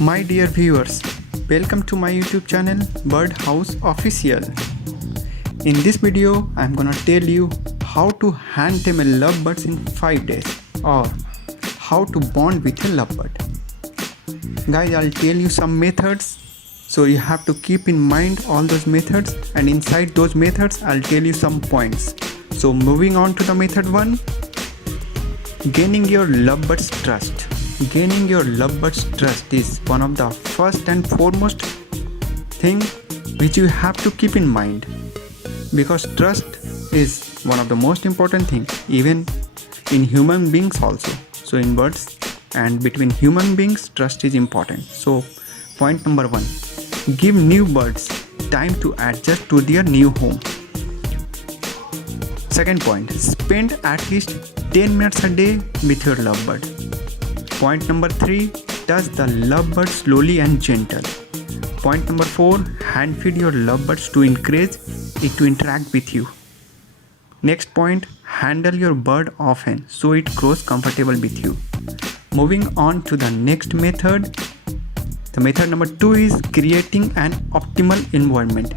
My dear viewers, welcome to my YouTube channel Birdhouse Official. In this video, I'm gonna tell you how to hand tame a lovebirds in 5 days or how to bond with a lovebird. Guys, I'll tell you some methods, so you have to keep in mind all those methods, and inside those methods, I'll tell you some points. So moving on to the method 1, gaining your lovebirds' trust. Gaining your lovebirds' trust is one of the first and foremost thing which you have to keep in mind, because trust is one of the most important thing even in human beings also. So in birds and between human beings, trust is important. So point number 1, give new birds time to adjust to their new home. Second point, spend at least 10 minutes a day with your lovebird. Point number 3, touch the lovebird slowly and gentle. Point number 4, hand feed your lovebirds to encourage it to interact with you. Next point, handle your bird often so it grows comfortable with you. Moving on to the next method. The method number 2 is creating an optimal environment.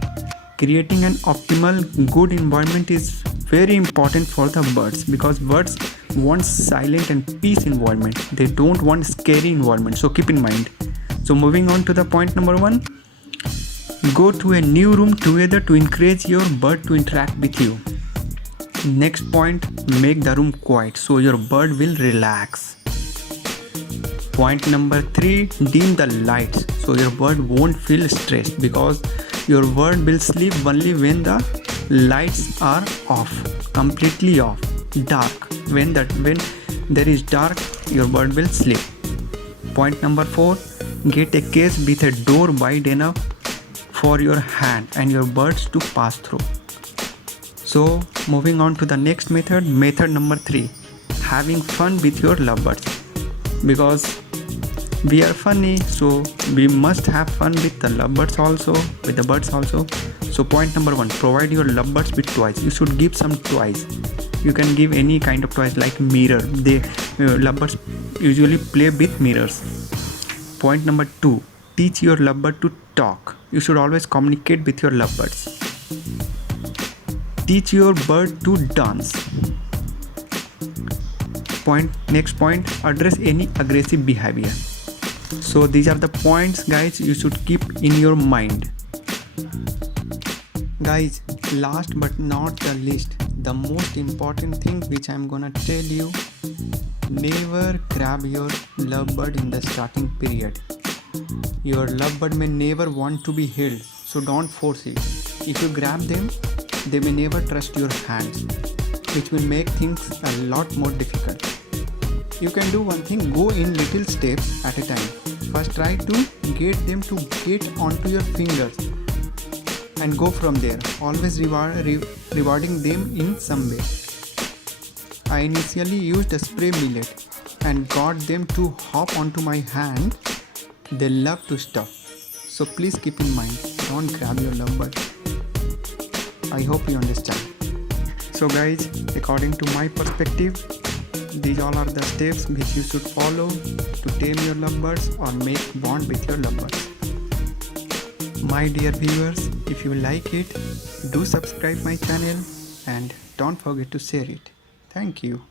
Creating an optimal good environment is very important for the birds, because birds want silent and peace environment. They don't want scary environment, so keep in mind. So moving on to the point number 1, go to a new room together to encourage your bird to interact with you. Next point, make the room quiet so your bird will relax. Point number 3, dim the lights so your bird won't feel stressed, because your bird will sleep only when the lights are off, completely off, dark. When there is dark, your bird will sleep. Point number 4, get a cage with a door wide enough for your hand and your birds to pass through. So moving on to the next method, method number 3, having fun with your lovebirds. Because we are funny, so we must have fun with the lovebirds also, with the birds also. So point number 1, provide your lovebirds with toys. You should give some toys. You can give any kind of toys like mirror. Lovebirds usually play with mirrors. Point number 2, teach your lovebird to talk. You should always communicate with your lovebirds. Teach your bird to dance. Next point, address any aggressive behavior. So these are the points, guys, you should keep in your mind. Guys, last but not the least, the most important thing which I'm gonna tell you, never grab your lovebird in the starting period. Your lovebird may never want to be held, so don't force it. If you grab them, they may never trust your hands, which will make things a lot more difficult. You can do one thing, go in little steps at a time. First try to get them to get onto your fingers and go from there, always rewarding them in some way. I initially used a spray millet and got them to hop onto my hand. They love to stuff. So please keep in mind, don't grab your lovebird. I hope you understand. So guys, according to my perspective, these all are the steps which you should follow to tame your lovebirds or make bond with your lovebirds. My dear viewers, if you like it, do subscribe my channel and don't forget to share it. Thank you.